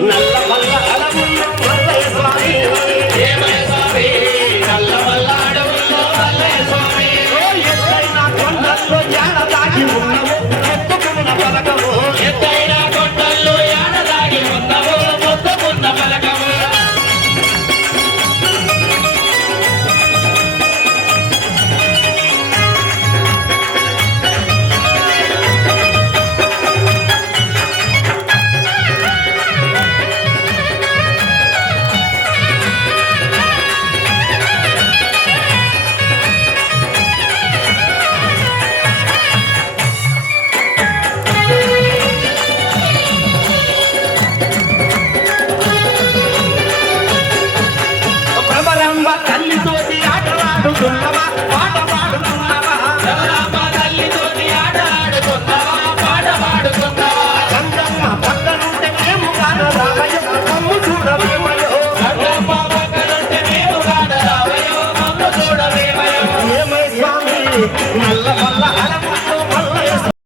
నల్ల మల్ల అడవుల్లో మల్లయ్య స్వామి ఏమయ్య స్వామి నల్ల మల్ల అడవుల్లో మల్లయ్య స్వామి ఎత్తైన కొండల్లో యాడ దాగి ఉన్నవు ఎత్తుకున్న పలకము ఎత్తైన కొండల్లో యాడ దాగి ఉన్నవు మొత్తుకున్న పలకము తల్లితోటి ఆటలాడుతున్నవా